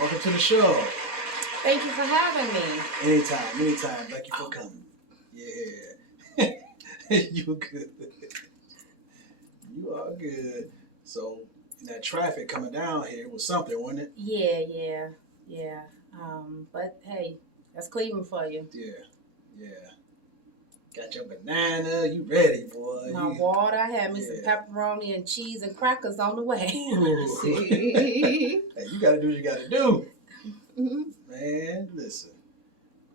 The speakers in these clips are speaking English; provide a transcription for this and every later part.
Welcome to the show. Thank you for having me. Anytime. Thank you for coming. Yeah. You good. You are good. So, that traffic coming down here was something, wasn't it? Yeah. But hey, that's Cleveland for you. Yeah. Got your banana. You ready, boy. My water. I had me some pepperoni and cheese and crackers on the way. Hey, you got to do what you got to do. Mm-hmm. Man, listen.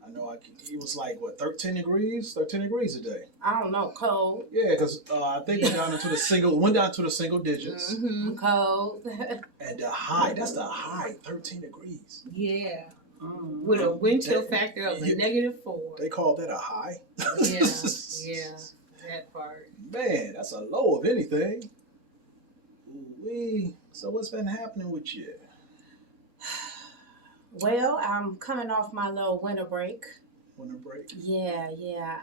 I know it was like, what, 13 degrees? 13 degrees a day. I don't know, cold. Yeah, because I think we went down to the single digits. Mm-hmm. Cold. And the high, that's the high, 13 degrees. Yeah. With a wind chill factor of a -4. They call that a high? Yeah, that part. Man, that's a low of anything. Ooh-wee. So what's been happening with you? Well, I'm coming off my little winter break. Winter break? Yeah.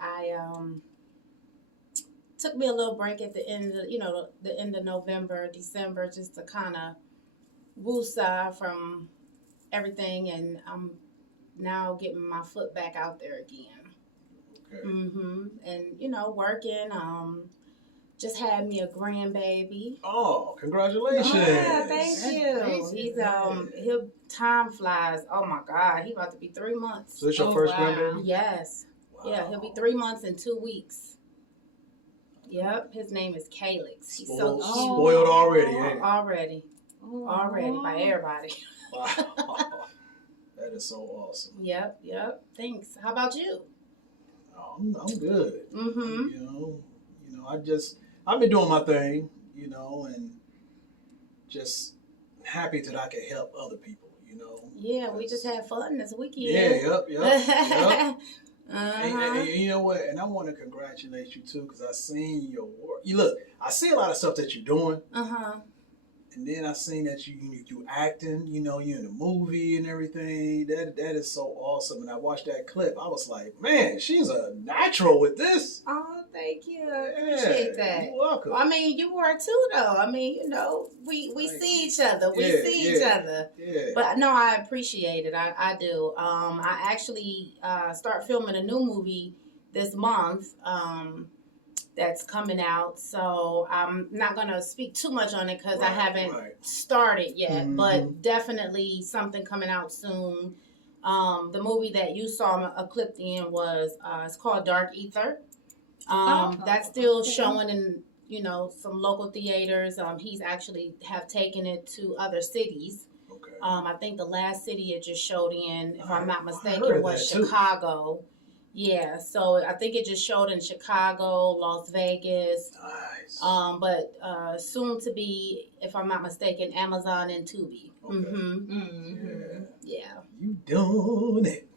I took me a little break at the end of, the end of November, December, just to kind of woosah from everything, and I'm now getting my foot back out there again. Okay. And working. Just had me a grandbaby. Oh, congratulations! Yeah, thank you. Crazy. He'll time flies. Oh my God, he about to be 3 months. So this your first grandbaby? Yes. Wow. Yeah, he'll be 3 months and 2 weeks. Yep, his name is Calix. He's so cute. Spoiled already, ain't it? Already by everybody. Wow. That is so awesome. Yep. Thanks. How about you? I'm good. Mm-hmm. I've been doing my thing, and just happy that I can help other people, Yeah, we just had fun this weekend. Yeah, yep. Uh-huh. And you know what? And I want to congratulate you too, because I seen your work. I see a lot of stuff that you're doing. Uh-huh. And then I seen that you acting, you're in a movie and everything. That is so awesome. And I watched that clip. I was like, man, she's a natural with this. Oh, thank you. I appreciate that. You're welcome. I mean, you were too, though. I mean, we see each other. We see each other. Yeah. But no, I appreciate it. I do. I actually start filming a new movie this month. That's coming out, so I'm not going to speak too much on it because I haven't started yet, but definitely something coming out soon. The movie that you saw a clip in was, it's called Dark Ether. That's still showing in, some local theaters. He's actually have taken it to other cities. Okay. I think the last city it just showed in, if I'm not mistaken, was Chicago. Yeah, so I think it just showed in Chicago, Las Vegas. Nice. But soon to be, if I'm not mistaken, Amazon and Tubi. Okay. Yeah. You doing it.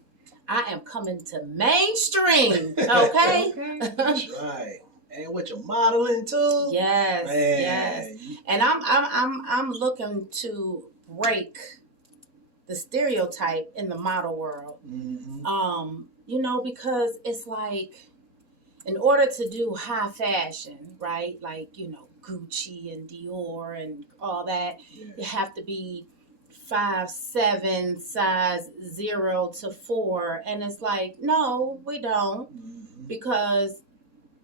I am coming to mainstream. Okay. That's right. And with your modeling too. Yes. Man. Yes. And I'm looking to break the stereotype in the model world. Because it's like, in order to do high fashion, right? Like, Gucci and Dior and all that, you have to be 5'7", size 0 to 4. And it's like, no, we don't. Because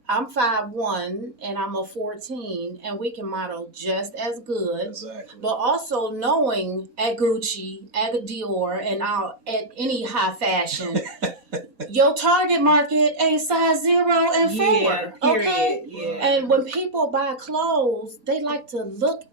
I'm 5'1" and I'm a 14, and we can model just as good. Exactly. But also knowing at Gucci, at Dior, and at any high fashion, your target market ain't size 0 and 4. Okay? Yeah. And when people buy clothes, they like to look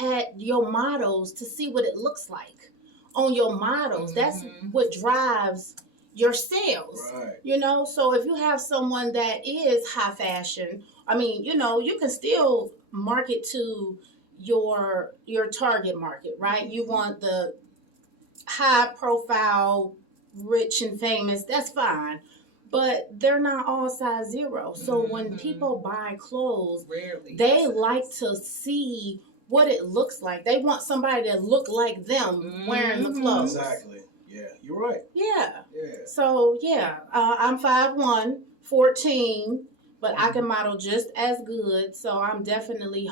at your models to see what it looks like on your models. That's what drives your sales. Right. So if you have someone that is high fashion, I mean, you can still market to your target market, right? You want the high profile, rich and famous, that's fine. But they're not all size 0. So when people buy clothes, they like to see what it looks like. They want somebody to look like them wearing the clothes. Exactly. Yeah, you're right. Yeah. Yeah. So, I'm 5'1", 14, but I can model just as good. So I'm definitely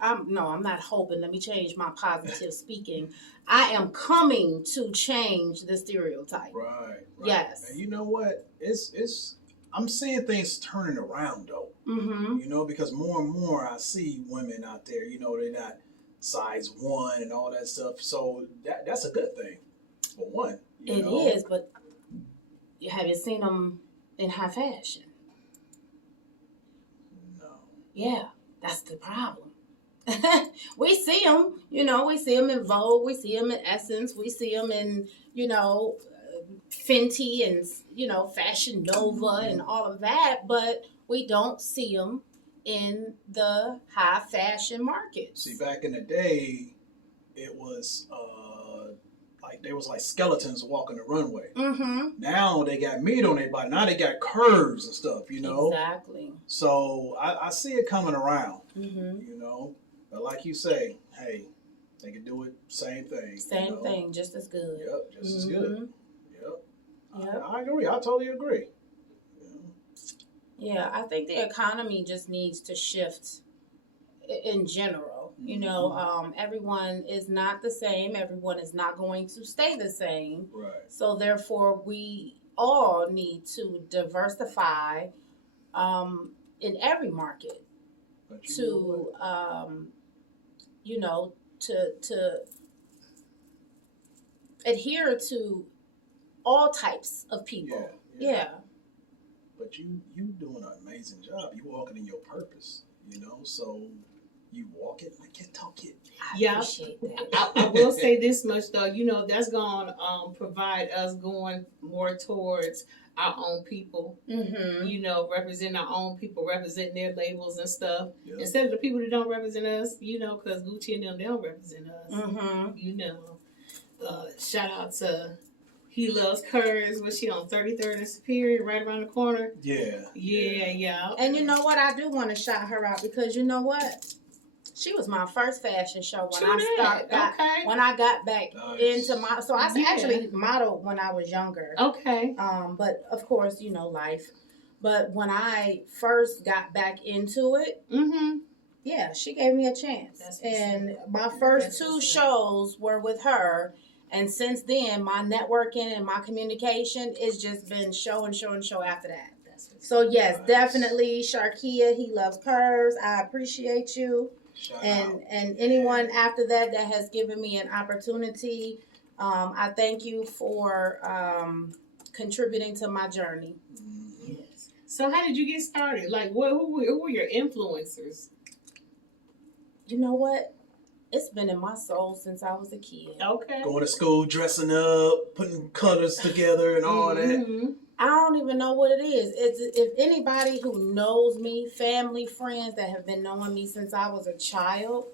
I'm not hoping. Let me change my positive speaking. I am coming to change the stereotype. Right. Yes. And you know what? It's I'm seeing things turning around though. Mm-hmm. You know, because more and more I see women out there. You know, they're not size 1 and all that stuff. So that's a good thing. For one, It is, but have you seen them in high fashion? No. Yeah, that's the problem. We see them, we see them in Vogue, we see them in Essence, we see them in, Fenty and, Fashion Nova and all of that, but we don't see them in the high fashion markets. See, back in the day, it was like there was like skeletons walking the runway. Mm-hmm. Now they got meat on their body. Now they got curves and stuff, Exactly. So I see it coming around, Mm-hmm. But like you say, hey, they can do it, same thing. Same thing, just as good. Yep, just as good. Yep. Yep. I agree. I totally agree. Yeah, I think the economy just needs to shift in general. Everyone is not the same. Everyone is not going to stay the same. Right. So therefore, we all need to diversify in every market to adhere to all types of people. Yeah. But you doing an amazing job. You walking in your purpose, so you walk it like you talk it. I appreciate that. I will say this much though, that's going to provide us going more towards our own people, Mm-hmm. representing our own people, representing their labels and stuff. Yeah. Instead of the people that don't represent us, because Gucci and them, they don't represent us. Mm-hmm. Shout out to He Loves Curves. Was she on 33rd and Superior, right around the corner? Yeah. And you know what? I do want to shout her out because you know what? She was my first fashion show when when I got back into my. So I actually modeled when I was younger. Okay. But of course, life. But when I first got back into it, yeah, she gave me a chance. And my first two shows were with her. And since then, my networking and my communication has just been show and show and show after that. So yes, definitely, Sharkia, He Loves Curves. I appreciate you. And anyone after that has given me an opportunity, I thank you for contributing to my journey. Yes. So how did you get started? Like, who were your influencers? You know what? It's been in my soul since I was a kid. Okay. Going to school, dressing up, putting colors together and all that. I don't even know what it is. If anybody who knows me, family, friends that have been knowing me since I was a child,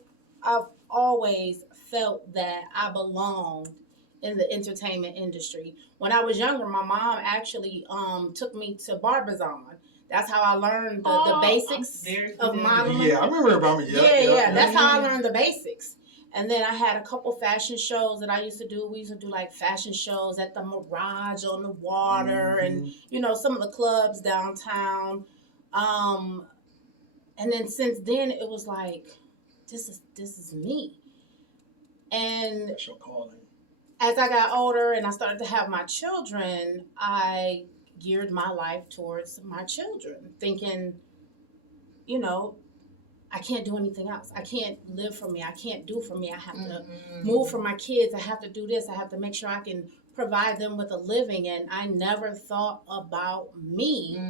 I've always felt that I belonged in the entertainment industry. When I was younger, my mom actually took me to Barbizon. That's how I learned the basics of modeling. Yeah, I remember Barbizon. Yeah. That's how I learned the basics. And then I had a couple fashion shows that I used to do. We used to do like fashion shows at the Mirage on the water and, some of the clubs downtown. And then since then it was like, this is me. And that's your calling. As I got older and I started to have my children, I geared my life towards my children, thinking, I can't do anything else. I can't live for me. I can't do for me. I have to move for my kids. I have to do this. I have to make sure I can provide them with a living. And I never thought about me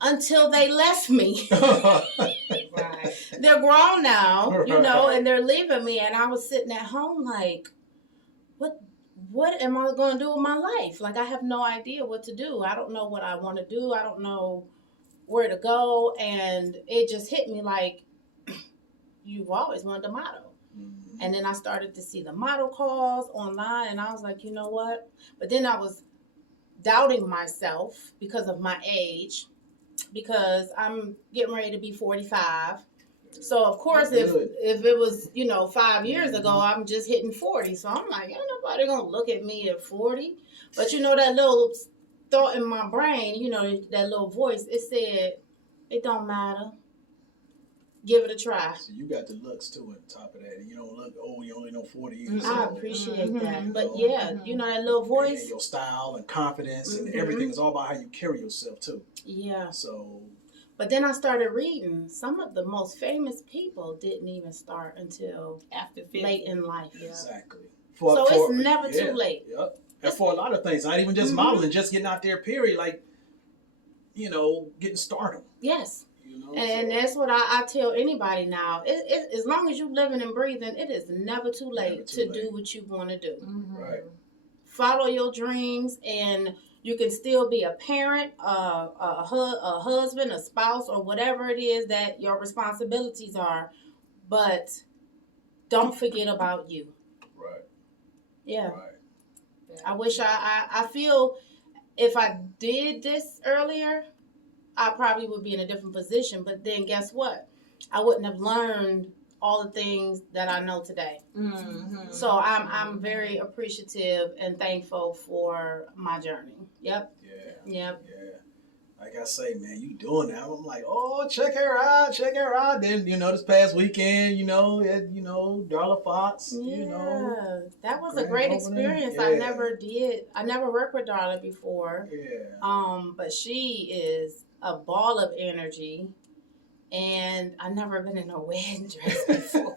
until they left me. Right. They're grown now, and they're leaving me. And I was sitting at home like, what am I going to do with my life? Like, I have no idea what to do. I don't know what I want to do. I don't know where to go. And it just hit me like, you've always wanted to model. And then I started to see the model calls online, and I was like, you know what? But then I was doubting myself because of my age, because I'm getting ready to be 45. So, of course, if it was, 5 years ago, I'm just hitting 40. So I'm like, ain't nobody going to look at me at 40. But, that little thought in my brain, that little voice, it said, it don't matter. give it a try. So you got the looks too on top of that. And you don't look old, you only know 40 years I old. appreciate that. Mhm. But yeah, you know that little And voice? your style and confidence and Mhm. everything is all about how you carry yourself too. Yeah. So But then I started reading. Some of the most famous people didn't even start until After 50. late in life. exactly. So it's never too late. Yep. And for a lot of things, not even just modeling, just getting out there, period. Like, getting stardom. Yes. And so, that's what I tell anybody now. As long as you're living and breathing, it is never too late to do what you want to do. Mm-hmm. Right. Follow your dreams, and you can still be a parent, a husband, a spouse, or whatever it is that your responsibilities are. But don't forget about you. Right. Yeah. Right. I wish I feel if I did this earlier, I probably would be in a different position. But then guess what? I wouldn't have learned all the things that I know today. Mm-hmm. So I'm very appreciative and thankful for my journey. Yep. Yeah. Yep. Yeah. Like I say, man, you doing that. I'm like, oh, check her out. Then, this past weekend, Darla Fox, Yeah. That was a grand great opening. experience. Yeah. I never worked with Darla before. Yeah. But she is a ball of energy. And I've never been in a wedding dress before.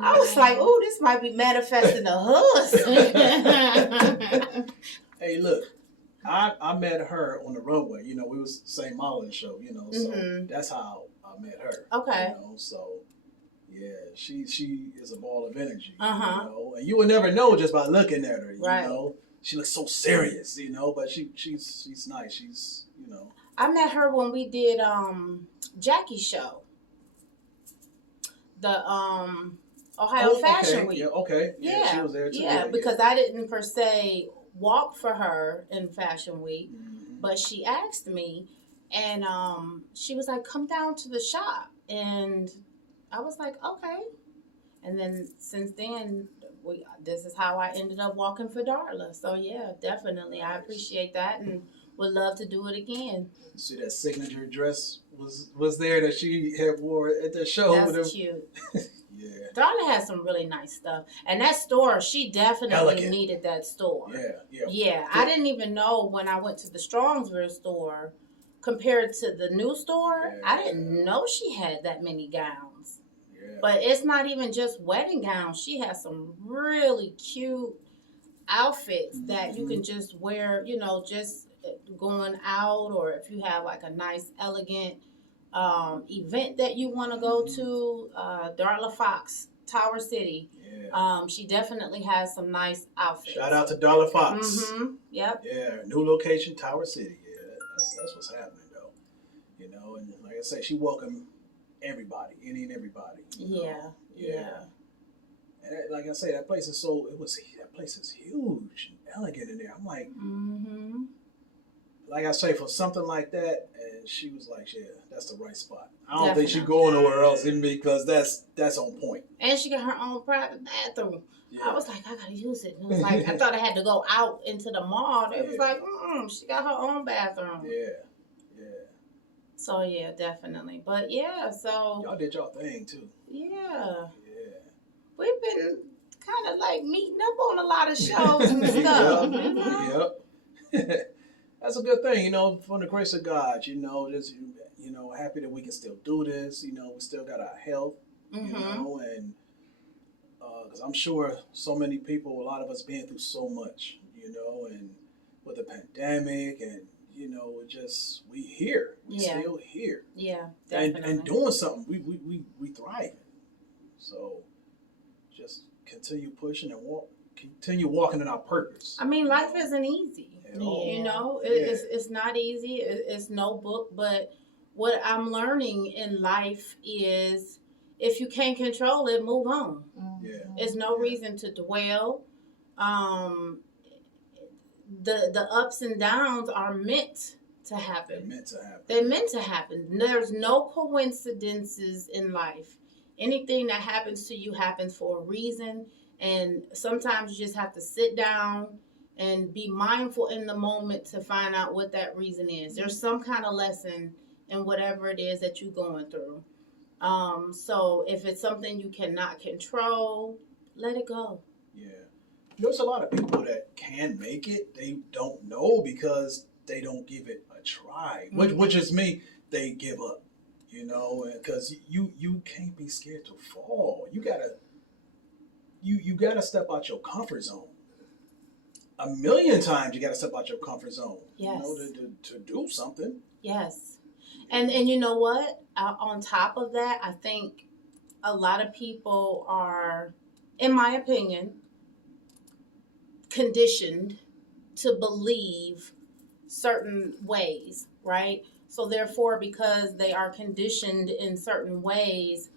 I was like, "Oh, this might be manifesting a husband." Hey, look, I met her on the runway. We was the same modeling show. So that's how I met her. Okay. So yeah, she is a ball of energy. Uh-huh. And you would never know just by looking at her. Right. She looks so serious. But she's nice. She's I met her when we did Jackie's show. The Ohio Fashion Week. Yeah, okay. Yeah. She was there too. Yeah, because I didn't per se walk for her in Fashion Week, but she asked me, and she was like, "Come down to the shop," and I was like, "Okay." And then since then, this is how I ended up walking for Darla. So yeah, definitely, I appreciate that and would love to do it again. See that signature dress was there that she had wore at the show. That's cute. Yeah. Darla has some really nice stuff, and that store, she definitely Elegant. needed that store. Yeah. Yeah, I didn't even know when I went to the Strongsville store compared to the new store. Yeah. I didn't know she had that many gowns. Yeah. But it's not even just wedding gowns. She has some really cute outfits that you can just wear, just going out, or if you have like a nice, elegant event that you want to go to. Darla Fox, Tower City. Yeah. She definitely has some nice outfits. Shout out to Darla Fox. Mm-hmm. Yep. Yeah, new location, Tower City. Yeah, that's what's happening though. And like I say, she welcomed everybody, any and everybody. Yeah. And like I say, that place is huge and elegant in there. I'm like, like I say, for something like that, and she was like, yeah, that's the right spot. I don't think she's going nowhere else, even because that's on point. And she got her own private bathroom. Yeah. I was like, I gotta use it. And it was like, I thought I had to go out into the mall. It was like, she got her own bathroom. Yeah. So yeah, definitely. But yeah, so y'all did y'all thing too. Yeah. We've been kind of like meeting up on a lot of shows and stuff. Yep. That's a good thing, from the grace of God, just happy that we can still do this. We still got our health, and because I'm sure so many people, a lot of us been through so much, and with the pandemic, and we here, still here, definitely, and doing something. We thriving. So just continue pushing and continue walking in our purpose. I mean, life isn't easy. It's not easy. It's no book, but what I'm learning in life is if you can't control it, move on. There's no reason to dwell. The ups and downs are meant to happen. They're meant to happen. There's no coincidences in life. Anything that happens to you happens for a reason, and sometimes you just have to sit down and be mindful in the moment to find out what that reason is. There's some kind of lesson in whatever it is that you're going through. So if it's something you cannot control, let it go. Yeah. There's a lot of people that can make it. They don't know because they don't give it a try. Which is me. They give up. Because you can't be scared to fall. You gotta step out your comfort zone. A million times you gotta step out your comfort zone. Yes. To do something. Yes. And you know what? On top of that, I think a lot of people are, in my opinion, conditioned to believe certain ways, right? So therefore, because they are conditioned in certain ways,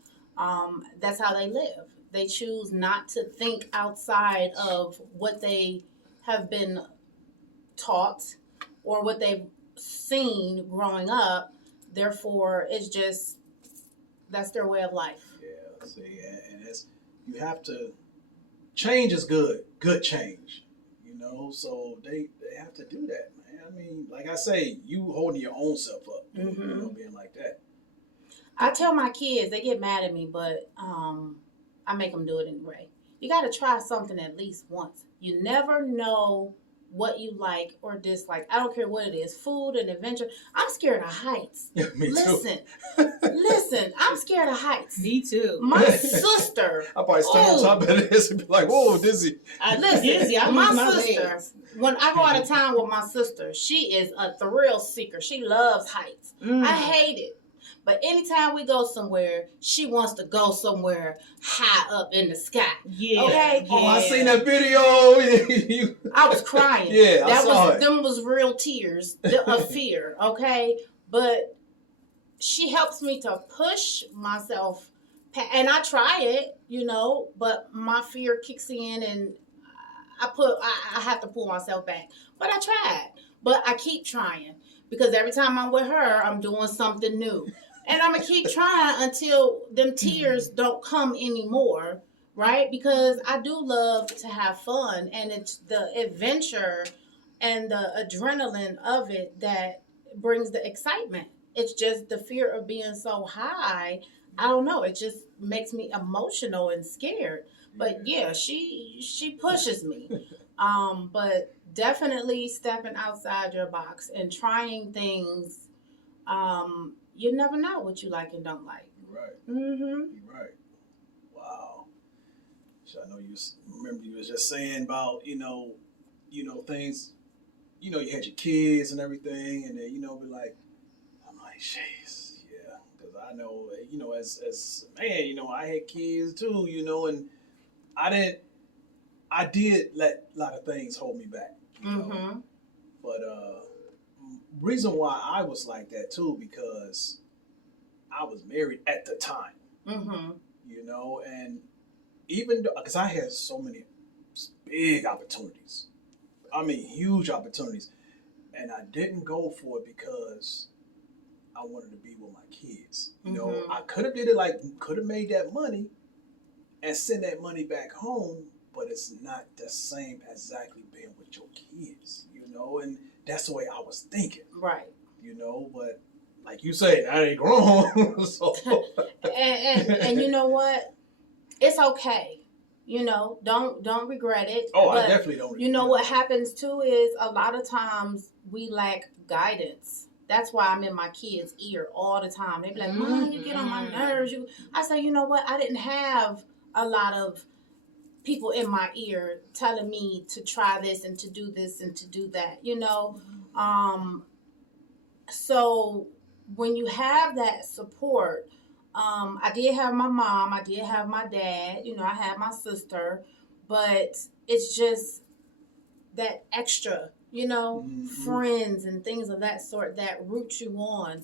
that's how they live. They choose not to think outside of what they have been taught or what they've seen growing up. Therefore, it's just, that's their way of life. Yeah, see, and you have to, change is good change, so they have to do that, man. I mean, like I say, you holding your own self up, being like that. I tell my kids, they get mad at me, but I make them do it anyway. You got to try something at least once. You never know what you like or dislike. I don't care what it is, food, an adventure. I'm scared of heights. Yeah, me Listen, too. listen, I'm scared of heights. Me too. My sister. I probably stand on top of this and be like, whoa, dizzy. Listen, my sister, legs. when I go out of town with my sister, she is a thrill seeker. She loves heights. I hate it. But anytime we go somewhere, she wants to go somewhere high up in the sky. Yeah. Okay? Oh, I seen that video. I was crying. Yeah, I saw it. Them was real tears of fear, okay? But she helps me to push myself, and I try it, but my fear kicks in, and I have to pull myself back. But I tried. But I keep trying, because every time I'm with her, I'm doing something new. And I'm going to keep trying until them tears don't come anymore, right? Because I do love to have fun, and it's the adventure and the adrenaline of it that brings the excitement. It's just the fear of being so high. I don't know. It just makes me emotional and scared. But yeah, she pushes me. But definitely stepping outside your box and trying things. You never know what you like and don't like. Right. Mm-hmm. You're right. Wow. So I know remember you was just saying about, things, you had your kids and everything, and then, be like, I'm like, jeez, yeah. Because I know, as a man, I had kids too, and I did let a lot of things hold me back. Mm-hmm. But reason why I was like that too, because I was married at the time. Mm-hmm. And even though, because I had so many big opportunities, I mean huge opportunities, and I didn't go for it because I wanted to be with my kids. I could have made that money and send that money back home, but it's not the same exactly being with your kids, and that's the way I was thinking. Right. But like you say, that ain't grown. So. and you know what? It's okay. Don't regret it. Oh, but I definitely don't regret it. What happens too is a lot of times we lack guidance. That's why I'm in my kids' ear all the time. They be like, Mom, you get on my nerves. I say, you know what? I didn't have a lot of people in my ear telling me to try this and to do this and to do that, So when you have that support, I did have my mom, I did have my dad, I had my sister, but it's just that extra, friends and things of that sort that root you on.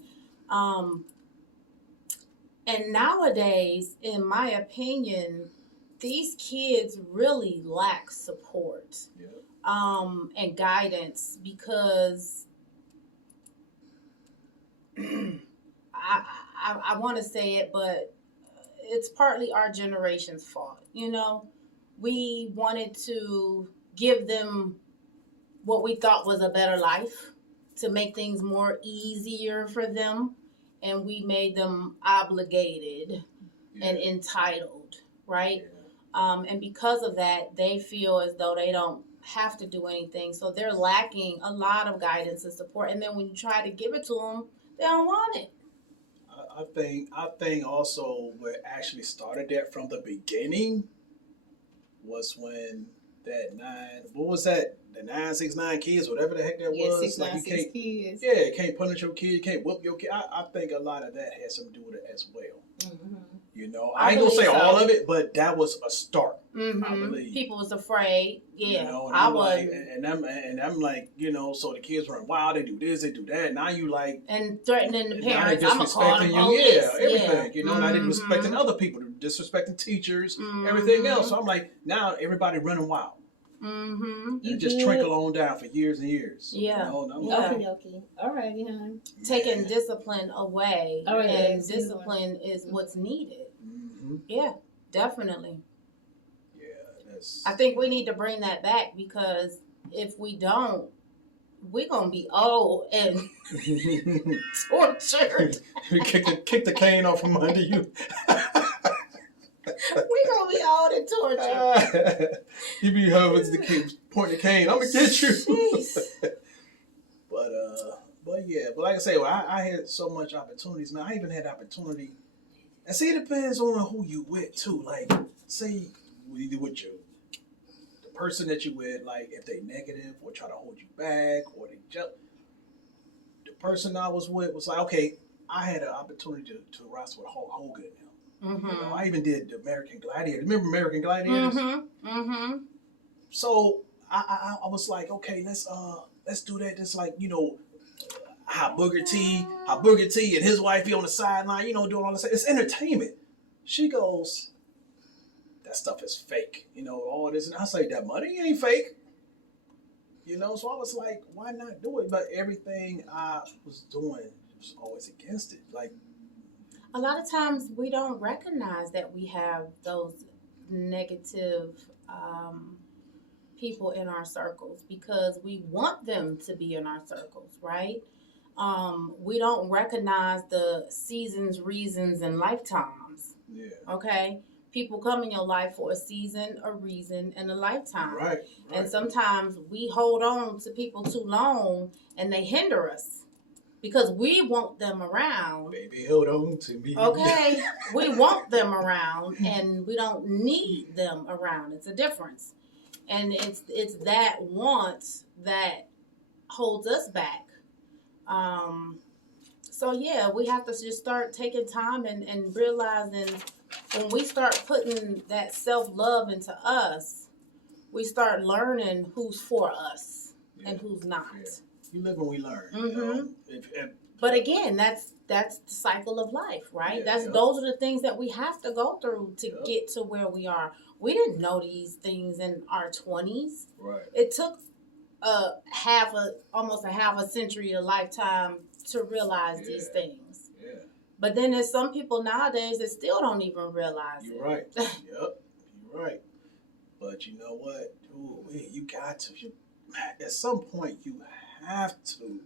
And nowadays, in my opinion, these kids really lack support, and guidance, because I want to say it, but it's partly our generation's fault. We wanted to give them what we thought was a better life, to make things more easier for them. and we made them obligated and Yeah. entitled, right? Yeah. And because of that, they feel as though they don't have to do anything. So they're lacking a lot of guidance and support. And then when you try to give it to them, they don't want it. I think also what actually started that from the beginning was when that what was that, the 969 kids, whatever the heck that Yeah, was, six like nine you six can't, kids. yeah, you can't punish your kid, you can't whoop your kid. I think a lot of that has something to do with it as well. Mm-hmm. You know, I I ain't gonna say believe so. all of it, but that was a start. I believe. People was afraid. Yeah, You know, and I I'm was. like, and I'm like, you know, so the kids run wild. They do this, they do that. Now you like, And threatening the and now they parents. I'm gonna call the disrespecting you. police. Yeah, everything. Yeah. You know, now they disrespecting other people, disrespecting teachers, everything else. So I'm like, now everybody running wild. And it just trickle on down for years and years. Yeah. You know, and I'm Yeah. like, Okay. Alrighty, hon. Taking discipline away, All right, and guys. discipline is what's needed. mm-hmm. Yeah, definitely. Yeah, that's. I think we need to bring that back, because if we don't, we're gonna be old and tortured. kick the cane off from under you. We're gonna be old and tortured. You be hovering the kid, pointing the cane. I'm gonna get you. Jeez. But yeah, but like I say, well, I had so much opportunities. Now I even had opportunity, and see, it depends on who you with too. Like, say you with the person that you with, like if they negative or try to hold you back or they jump. The person I was with was like, okay, I had an opportunity to wrestle with Hulk Hogan. You know, I even did the American Gladiator. Remember American Gladiators? So I was like, okay, let's do that. Just like, you know, how Booker T and his wife be on the sideline, you know, doing all this. It's entertainment. She goes, that stuff is fake. You know, all this. And I say, that money ain't fake. You know, so I was like, why not do it? But everything I was doing was always against it. Like, a lot of times we don't recognize that we have those negative people in our circles, because we want them to be in our circles, right? We don't recognize the seasons, reasons, and lifetimes. yeah. Okay? People come in your life for a season, a reason, and a lifetime. Right. And sometimes we hold on to people too long and they hinder us, because we want them around. Baby, hold on to me. Okay? We want them around and we don't need them around. It's a difference. And it's that want that holds us back. So yeah, we have to just start taking time and realizing, when we start putting that self-love into us, we start learning who's for us and who's not. Yeah. You live and we learn. You know? But again, that's the cycle of life, right? Those are the things that we have to go through to get to where we are. We didn't know these things in our 20s. Right. It took almost a half a century, a lifetime, to realize these things. Yeah. But then there's some people nowadays that still don't even realize You're right. You're right. But you know what? Ooh, you got to. At some point, you have to.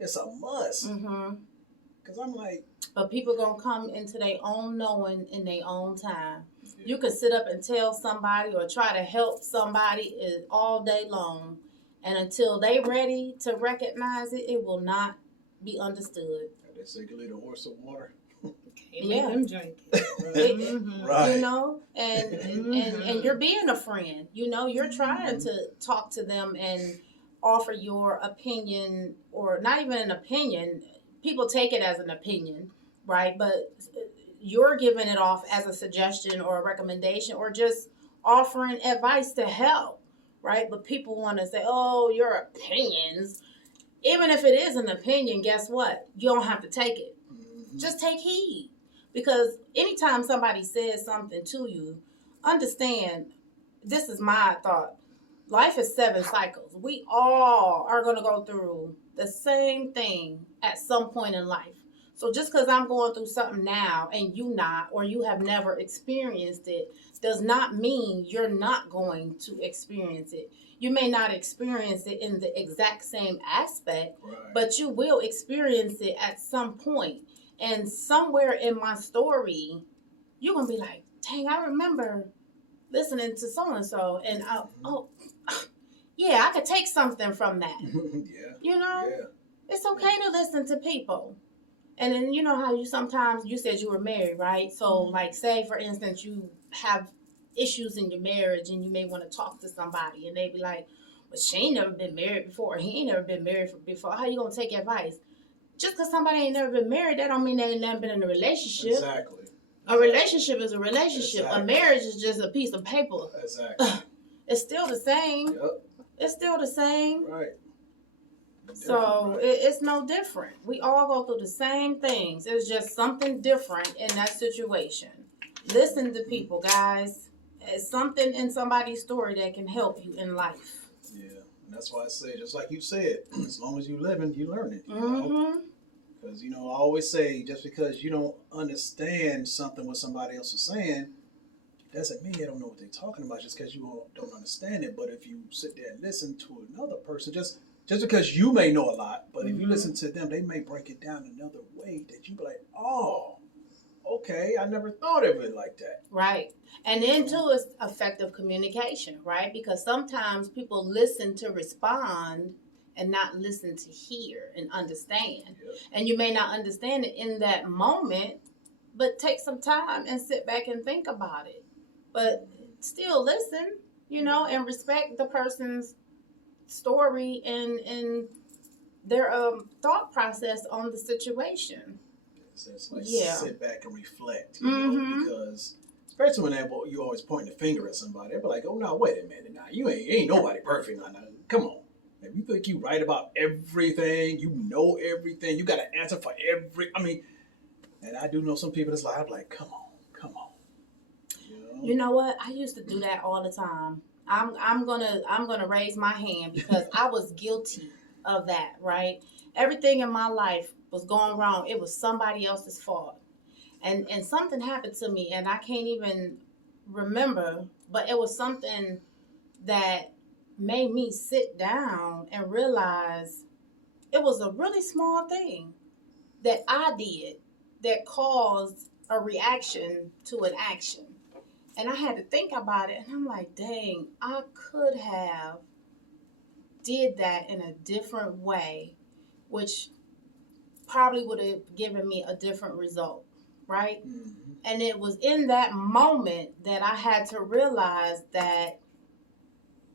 It's a must. Because I'm like. But people going to come into their own knowing in their own time. Yeah. You can sit up and tell somebody or try to help somebody all day long. And until they ready to recognize it, it will not be understood. They say, "Can lead a horse of water." Can't make them drink it. Right. You know, and you're being a friend. You know, you're trying to talk to them and offer your opinion, or not even an opinion. People take it as an opinion, right? But you're giving it off as a suggestion or a recommendation, or just offering advice to help, right? But people want to say, oh, your opinions. Even if it is an opinion, guess what? You don't have to take it. Just take heed. Because anytime somebody says something to you, understand, this is my thought. Life is 7 cycles. We all are going to go through the same thing at some point in life. So just because I'm going through something now and you not, or you have never experienced it, does not mean you're not going to experience it. You may not experience it in the exact same aspect, but you will experience it at some point. And somewhere in my story, you're going to be like, dang, I remember listening to so-and-so. And, oh, yeah, I could take something from that. Yeah. You know? Yeah. It's okay to listen to people. And then you know how you sometimes, you said you were married, right? So like say for instance you have issues in your marriage and you may want to talk to somebody and they be like, well, she ain't never been married before. He ain't never been married before. How you going to take advice? Just because somebody ain't never been married, that don't mean they ain't never been in a relationship. Exactly. A relationship is a relationship. Exactly. A marriage is just a piece of paper. Exactly. It's still the same. Yep. It's still the same. Right. So Right. it's no different. We all go through the same things. It's just something different in that situation. Listen to people, guys. It's something in somebody's story that can help you in life. Yeah, and that's why I say, just like you said, as long as you living, you learning. Mm-hmm. Because I always say, just because you don't understand something what somebody else is saying, doesn't mean they don't know what they're talking about. Just because you don't understand it, but if you sit there and listen to another person, just because you may know a lot, but if you listen to them, they may break it down another way that you be like, oh, okay, I never thought of it like that. Right. And then too is effective communication, right? Because sometimes people listen to respond and not listen to hear and understand. Yep. And you may not understand it in that moment, but take some time and sit back and think about it. But still listen, and respect the person's story and their thought process on the situation. So it's like Yeah. sit back and reflect, Mm-hmm. because especially when you always pointing the finger at somebody, they'll be like, "Oh no, wait a minute, now you ain't nobody perfect, now. Come on, if you think you right about everything, you know everything, you got an answer for every. And I do know some people that's like, I'm like, come on. You know what? I used to do that all the time. I'm gonna raise my hand because I was guilty of that, right? Everything in my life was going wrong. It was somebody else's fault. And something happened to me and I can't even remember, but it was something that made me sit down and realize it was a really small thing that I did that caused a reaction to an action. And I had to think about it, and I'm like, dang, I could have did that in a different way, which probably would have given me a different result, right? Mm-hmm. And it was in that moment that I had to realize that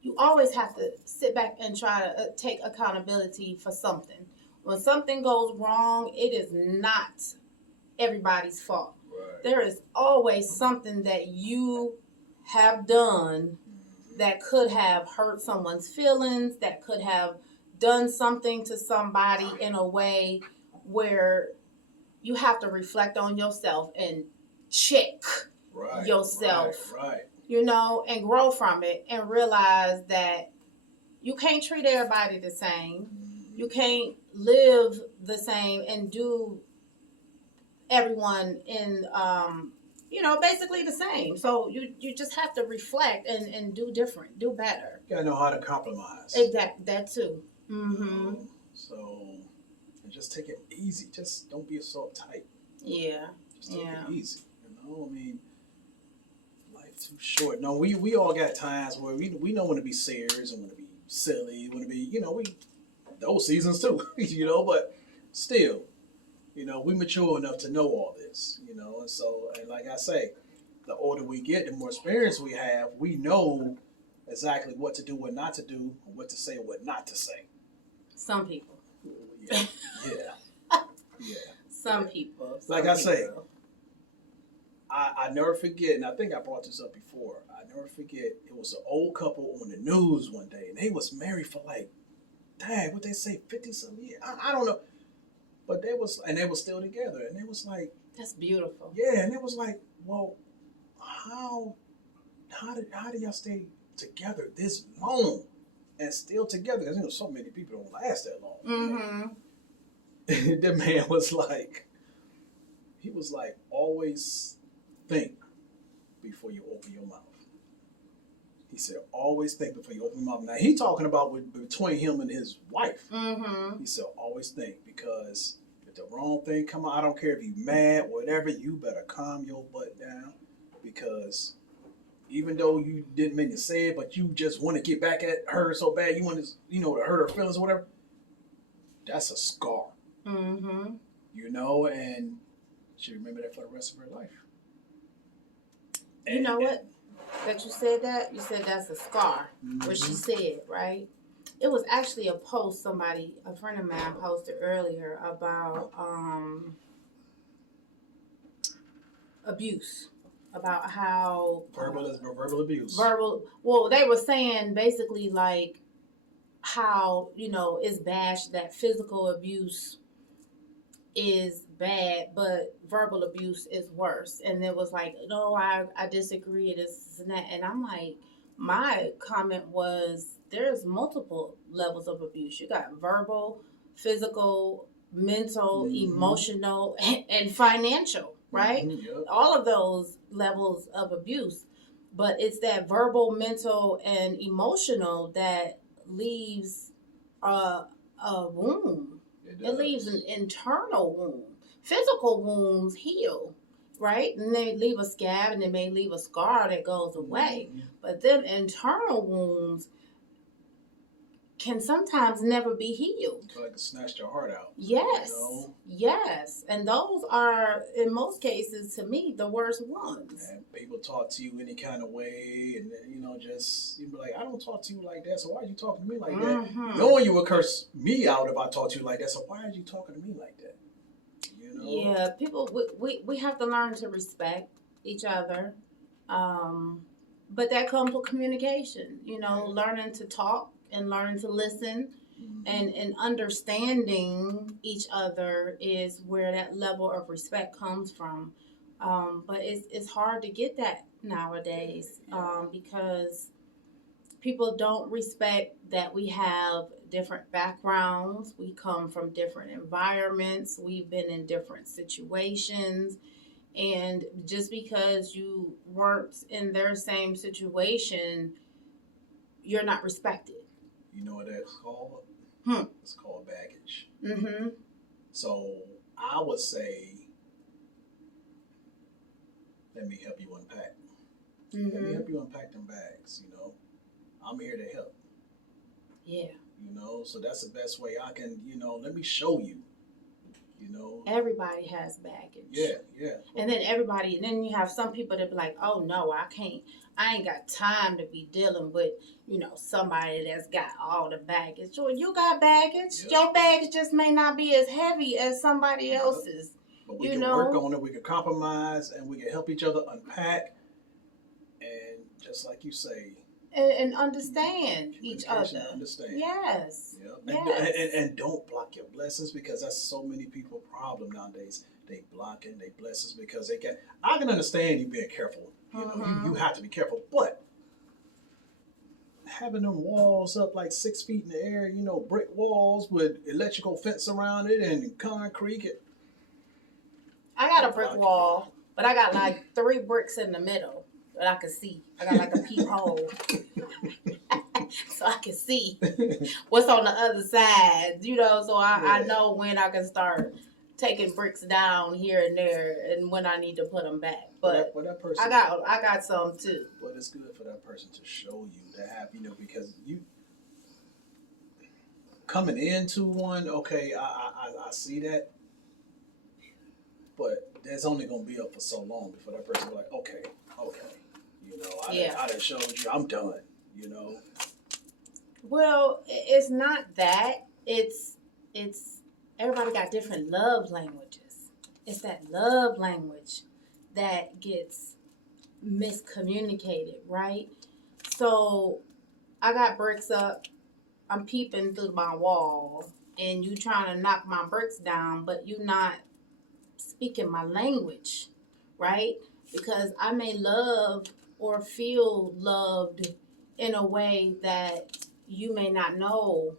you always have to sit back and try to take accountability for something. When something goes wrong, it is not everybody's fault. Right. There is always something that you have done that could have hurt someone's feelings, that could have done something to somebody in a way where you have to reflect on yourself and check yourself, right. And grow from it and realize that you can't treat everybody the same. You can't live the same and do everyone in basically the same. So you just have to reflect and do different, do better. You gotta know how to compromise. Exactly, that too. Mm-hmm. So and just take it easy. Just don't be so uptight. Yeah. Just take it easy. Life's too short. No, we all got times where we know when to be serious and when to be silly, when to be those seasons too. But still. We mature enough to know all this, and so, and like I say, the older we get, the more experience we have, we know exactly what to do, what not to do, what to say, what not to say. Some people. Yeah. Some people. Like I say, I never forget, and I think I brought this up before, I never forget, it was an old couple on the news one day, and they was married for like, what they say, 50-something years? I don't know. But they was still together, and they was like, that's beautiful. Yeah, and it was like, well, how did y'all stay together this long and still together? Because so many people don't last that long. Mm-hmm. The man was like, always think before you open your mouth. He said, always think before you open your mouth. Now, he talking about between him and his wife. Mm-hmm. He said, always think, because if the wrong thing come out, I don't care if you mad, whatever, you better calm your butt down, because even though you didn't mean to say it, but you just want to get back at her so bad, you want to, to hurt her feelings or whatever. That's a scar. Mm-hmm. And she remember that for the rest of her life. You know what? That you said that? You said that's a scar. Mm-hmm. What she said, right? It was actually a post a friend of mine posted earlier about abuse. About how verbal abuse. Well, they were saying basically like how, it's bad that physical abuse is bad, but verbal abuse is worse. And it was like, no, I disagree, this and that. And I'm like, my comment was, there's multiple levels of abuse. You got verbal, physical, mental, emotional, and financial, right? Mm-hmm, yep. All of those levels of abuse. But it's that verbal, mental, and emotional that leaves a wound. It leaves an internal wound. Physical wounds heal, right? And they leave a scab and they may leave a scar that goes away. Mm-hmm. But then internal wounds can sometimes never be healed. It's like it snatched your heart out. Yes. Yes. And those are, in most cases, to me, the worst ones. And people talk to you any kind of way, and just you be like, I don't talk to you like that, so why are you talking to me like that? Knowing you would curse me out if I talk to you like that, so why are you talking to me like that? Yeah, people, we have to learn to respect each other. But that comes with communication, learning to talk and learning to listen, and understanding each other is where that level of respect comes from. But it's hard to get that nowadays, because people don't respect that we have different backgrounds. We come from different environments. We've been in different situations. And just because you weren't in their same situation, you're not respected. You know what that's called? It's called baggage. Mm-hmm. So I would say, let me help you unpack. Mm-hmm. Let me help you unpack them bags, I'm here to help. Yeah. So that's the best way I can, let me show you, Everybody has baggage. Yeah. And then you have some people that be like, oh no, I ain't got time to be dealing with, somebody that's got all the baggage. Sure, you got baggage. Yep. Your baggage just may not be as heavy as somebody else's. But we can work on it, we can compromise, and we can help each other unpack. And just like you say, and understand each other. Understand. Yes. Yep. Yes. And don't block your blessings, because that's so many people's problem nowadays. They blocking their blessings because they can. I can understand you being careful. You have to be careful, but having them walls up like 6 feet in the air, brick walls with electrical fence around it and concrete. I got a brick wall, but I got like 3 bricks in the middle that I can see. I got like a peephole. So I can see what's on the other side, so I know when I can start taking bricks down here and there and when I need to put them back. But that person, I got some too. But it's good for that person to show you to have, because you coming into one, okay, I see that, but that's only going to be up for so long before that person be like, okay, I done showed you, I'm done, Well, it's not that. It's everybody got different love languages. It's that love language that gets miscommunicated, right? So I got bricks up. I'm peeping through my wall, and you trying to knock my bricks down, but you not speaking my language, right? Because I may love or feel loved in a way that you may not know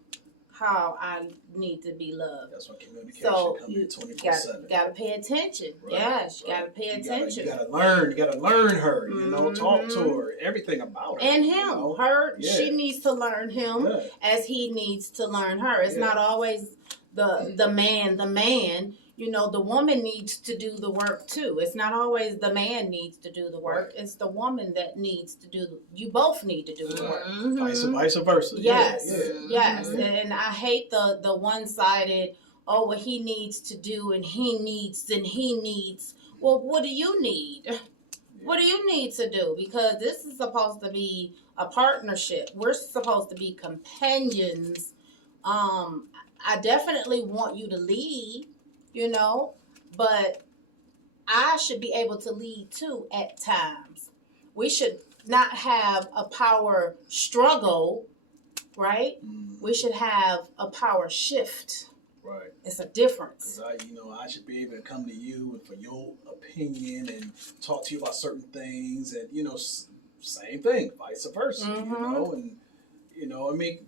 how I need to be loved. That's why communication so comes in 24/7. You gotta pay attention. Right, yes, you gotta pay attention. You gotta learn her, talk to her, everything about her. And him. She needs to learn him as he needs to learn her. It's not always the man. you know, the woman needs to do the work too. It's not always the man needs to do the work. Right. It's the woman that needs to do you both need to do the work. Vice versa. Yes. Yeah. Yes. Yeah. And I hate the one-sided, oh, well, he needs to do and he needs. Well, what do you need? What do you need to do? Because this is supposed to be a partnership. We're supposed to be companions. I definitely want you to lead, you know, but I should be able to lead too at times. We should not have a power struggle, right? We should have a power shift. Right. It's a difference. Because I should be able to come to you and for your opinion and talk to you about certain things, and same thing, vice versa. I mean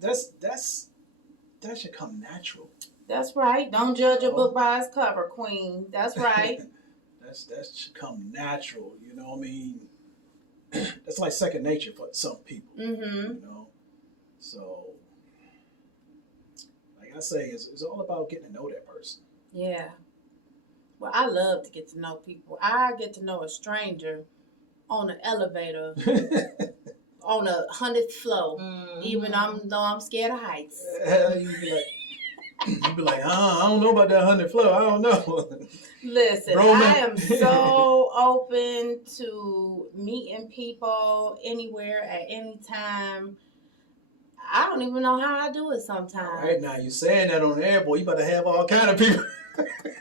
that should come natural. That's right. Don't judge a book by its cover, Queen. That's right. that should come natural. I mean, that's like second nature for some people. So. Like I say, it's all about getting to know that person. Yeah. Well, I love to get to know people. I get to know a stranger on an elevator on a 100th floor, even though I'm scared of heights. You'd be like, I don't know about that 100th floor. I don't know. Listen, I am so open to meeting people anywhere at any time. I don't even know how I do it sometimes. All right, now you saying that on the air, boy, you better have all kind of people.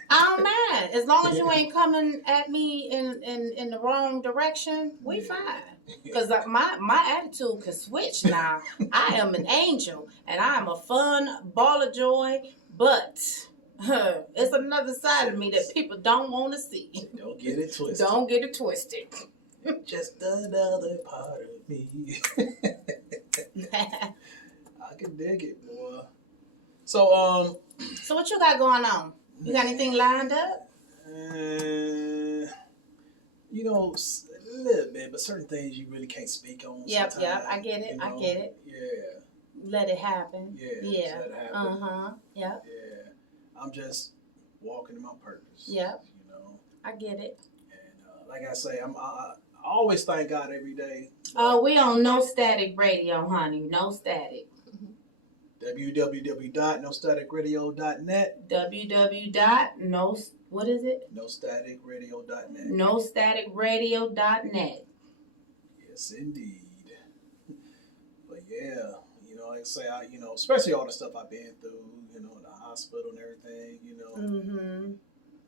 I don't mind. As long as you ain't coming at me in the wrong direction, we fine. Because my attitude could switch now. I am an angel, and I am a fun ball of joy, but it's another side of me that people don't want to see. Don't get it twisted. Don't get it twisted. Just another part of me. I can dig it, boy. So what you got going on? You got anything lined up? A little bit, but certain things you really can't speak on. Yep, I get it. I get it. Yeah. Let it happen. Yeah. Let it happen. Yep. Yeah. I'm just walking in my purpose. Yep. I get it. And like I say, I always thank God every day. We on No Static Radio, honey. No Static. www.nostaticradio.net. What is it? nostaticradio.net. nostaticradio.net. Yes, indeed. But yeah, like I say, especially all the stuff I've been through, in the hospital and everything,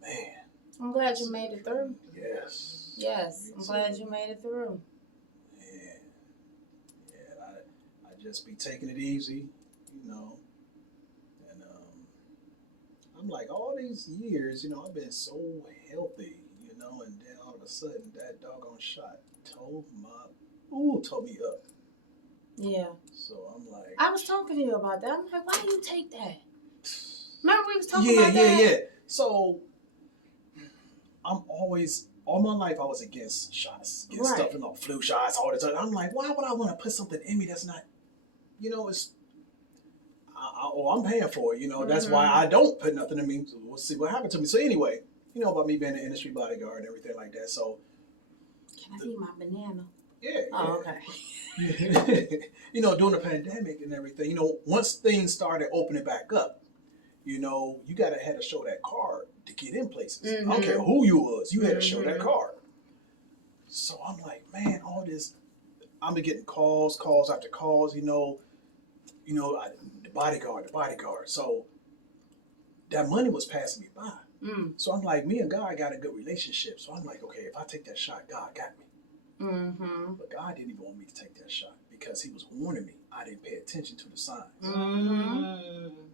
Man. I'm glad you made it through. Yes. Yes, I'm glad you made it through. Yeah, I just be taking it easy, and I'm like, all these years, I've been so healthy, and then all of a sudden that doggone shot told me up. Yeah. So I'm like, I was talking to you about that. I'm like, why do you take that? Remember we was talking about that? Yeah. So I'm always, all my life I was against shots, against stuff, flu shots all the time. I'm like, why would I want to put something in me that's not, it's, I'm paying for it, that's why I don't put nothing in me. So we'll see what happened to me. So anyway, about me being an industry bodyguard and everything like that. So. Can I eat my banana? Yeah. Oh, okay. During the pandemic and everything, once things started opening back up, you got to have to show that card to get in places. I don't care who you was, you had to show that card. So I'm like, man, all this, I'm getting calls after calls, the bodyguard. So that money was passing me by. So I'm like, me and God got a good relationship. So I'm like, okay, if I take that shot, God got me. But God didn't even want me to take that shot because He was warning me. I didn't pay attention to the signs.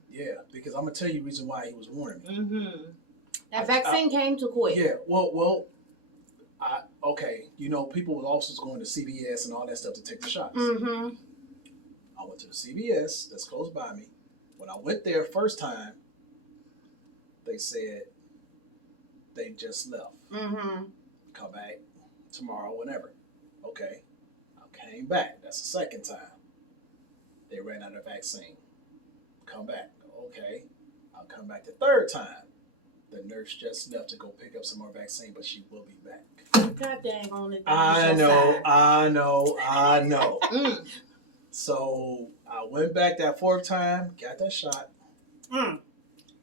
Yeah, because I'm gonna tell you the reason why He was warning me. That vaccine came too quick. Yeah, people was also going to CVS and all that stuff to take the shots. I went to the CVS that's close by me. When I went there first time, they said they just left. Come back tomorrow, whenever. Okay. I came back. That's the second time. They ran out of vaccine. Come back. Okay. I'll come back the third time. The nurse just left to go pick up some more vaccine, but she will be back. God dang on it. I know. Mm. So I went back that 4th time, got that shot. Mm.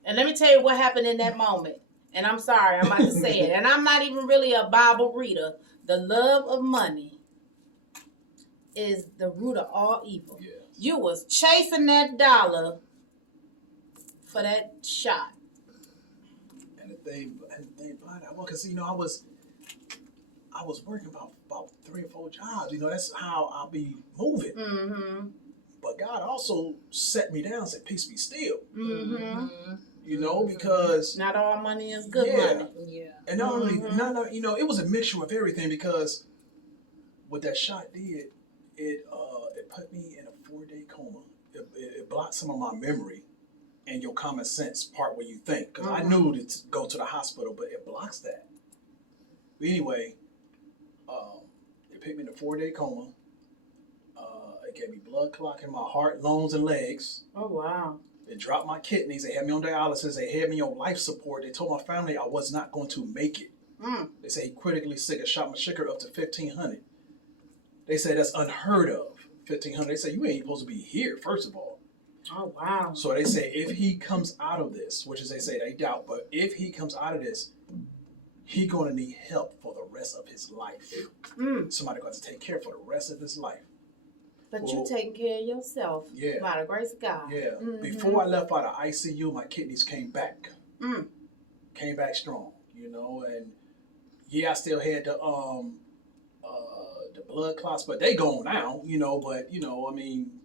And let me tell you what happened in that moment. And I'm sorry, I'm about to say it. And I'm not even really a Bible reader. The love of money is the root of all evil. Yes. You was chasing that dollar for that shot. And the thing about it, because I was working about 3 or 4 jobs. That's how I'll be moving. Mm-hmm. But God also set me down and said, peace be still. Mm-hmm. Because not all money is good money. Yeah. And not only, it was a mixture of everything, because what that shot did, it put me in a 4-day coma. It blocked some of my memory and your common sense part where you think. Because I knew to go to the hospital, but it blocks that. But anyway, it put me in a 4-day coma. It gave me blood clot in my heart, lungs, and legs. Oh, wow. They dropped my kidneys. They had me on dialysis. They had me on life support. They told my family I was not going to make it. They said he critically sick. I shot my sugar up to 1,500. They said that's unheard of. 1,500. They said you ain't supposed to be here, first of all. Oh, wow. So they say if he comes out of this, which is they say they doubt, but if he comes out of this, he going to need help for the rest of his life. Somebody going to take care for the rest of his life. But you taking care of yourself. Yeah. By the grace of God. Yeah. Before I left out of ICU, my kidneys came back. Came back strong, and yeah, I still had the blood clots, but they gone now, but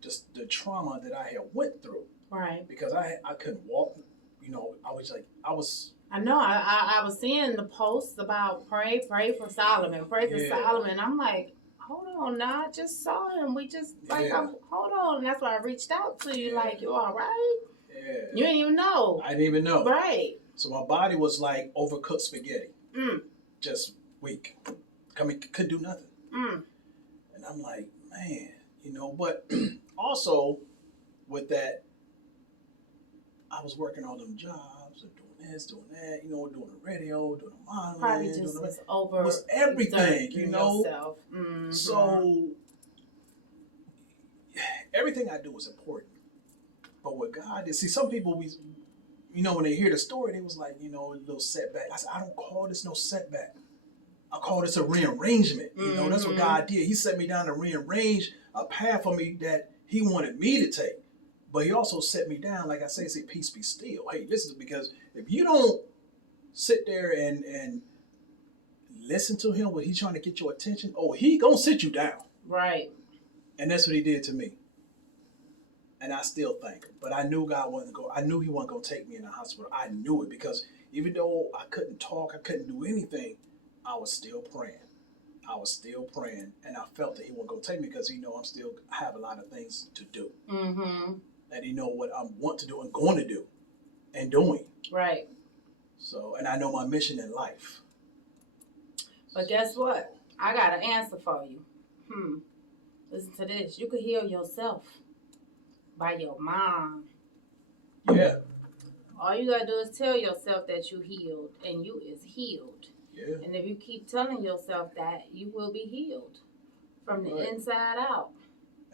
just the trauma that I had went through. Right. Because I couldn't walk, I know. I was seeing the posts about pray for Solomon, pray for Solomon. I'm like, hold on, now I just saw him. We just hold on. And that's why I reached out to you. Like, you all right? Yeah. You didn't even know. I didn't even know. Right. So my body was like overcooked spaghetti. Just weak. Couldn't do nothing. And I'm like, man, but also with that, I was working all them jobs and doing this, doing that, doing the radio, doing the modeling. Probably just was everything, yourself. So everything I do is important. But what God did, see, some people, when they hear the story, they was like, a little setback. I said, I don't call this no setback. I call this a rearrangement. That's what God did. He set me down to rearrange a path for me that he wanted me to take. But he also set me down, like I say, peace be still. Hey, listen, because if you don't sit there and listen to him when he's trying to get your attention, he gonna sit you down. Right. And that's what he did to me. And I still thank him. But I knew God wasn't going. I knew he wasn't going to take me in the hospital. I knew it, because even though I couldn't talk, I couldn't do anything, I was still praying. And I felt that he wasn't going to take me, because I have a lot of things to do. And he know what I want to do and going to do and doing. Right. So, and I know my mission in life. But guess what? I got an answer for you. Listen to this. You could heal yourself by your mind. Yeah. All you gotta do is tell yourself that you healed, and you is healed. Yeah. And if you keep telling yourself that, you will be healed from the inside out.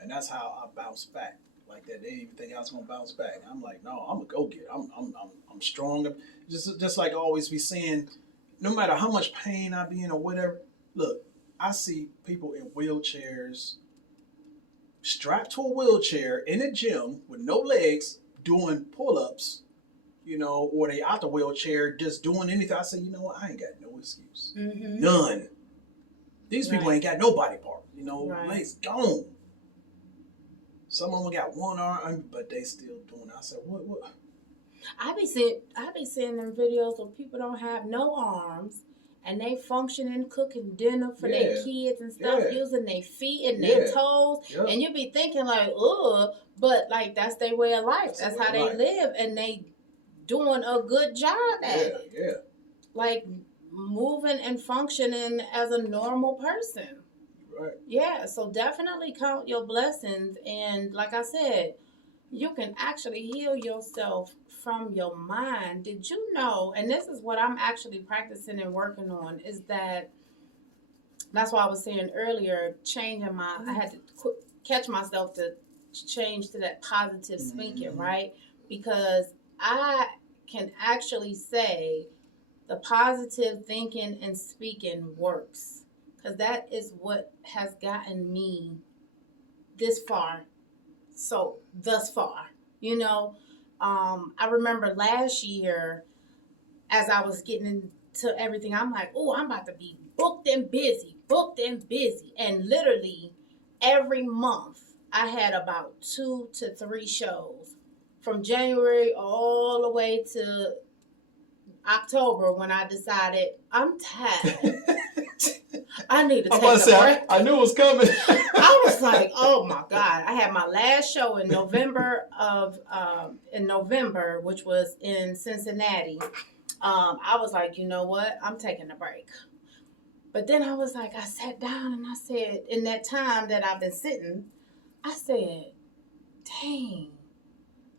And that's how I bounce back. Like that, they didn't even think I was gonna bounce back. I'm like, no, I'm gonna go get it. I'm strong. Just like I always be saying, no matter how much pain I be in or whatever. Look, I see people in wheelchairs, strapped to a wheelchair in a gym with no legs, doing pull-ups, or they out the wheelchair just doing anything. I say, you know what? I ain't got no excuse. None. These people ain't got no body part. Legs gone. Some of them got one arm, but they still doing it. I said, what? I be seeing them videos where people don't have no arms, and they functioning, cooking dinner for their kids and stuff, using their feet and their toes. Yep. And you be thinking like, but like that's their way of life. That's how they live, and they doing a good job at it. Yeah. Like moving and functioning as a normal person. Right. Yeah, so definitely count your blessings. And like I said, you can actually heal yourself from your mind. Did you know, and this is what I'm actually practicing and working on, is that's why I was saying earlier, I had to catch myself to change to that positive speaking, right? Because I can actually say the positive thinking and speaking works. Because that is what has gotten me this far. So, thus far, you know, I remember last year as I was getting into everything, I'm like, oh, I'm about to be booked and busy, booked and busy. And literally every month I had about 2 to 3 shows from January all the way to October when I decided I'm tired. I need to take a break. I knew it was coming. I was like, oh my God. I had my last show in November, which was in Cincinnati. I was like, you know what? I'm taking a break. But then I was like, I sat down and I said, in that time that I've been sitting, I said, dang,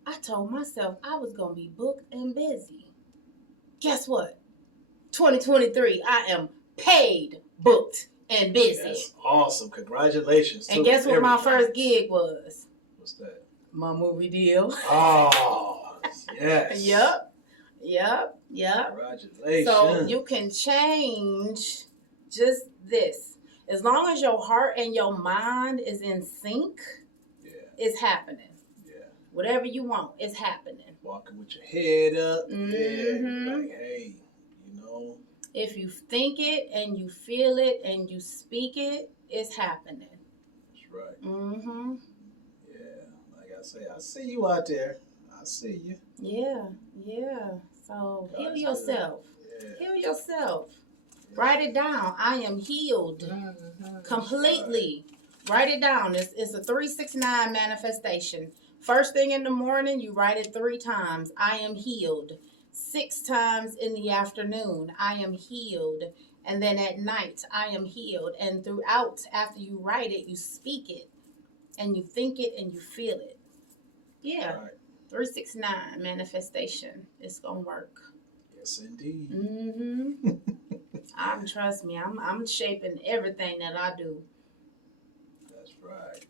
I told myself I was going to be booked and busy. Guess what? 2023, I am paid, booked, and busy. That's awesome. Congratulations. And guess what my first gig was? What's that? My movie deal. Oh, yes. Yep. Congratulations. So you can change just this. As long as your heart and your mind is in sync, it's happening. Yeah. Whatever you want, it's happening. Walking with your head up. Mm-hmm. Yeah. Like, hey, you know. If you think it and you feel it and you speak it, it's happening. That's right. Mm-hmm. Yeah. Like I say, I see you out there. I see you. Yeah. So heal yourself. Yeah. Heal yourself. Yeah. Write it down. I am healed. Mm-hmm. Completely. Write it down. It's a 369 manifestation. First thing in the morning, you write it 3 times. I am healed. 6 times in the afternoon, I am healed. And then at night, I am healed. And throughout, after you write it, you speak it. And you think it and you feel it. Yeah. Right. 369 manifestation. It's going to work. Yes, indeed. Mm-hmm. Trust me, I'm shaping everything that I do. That's right.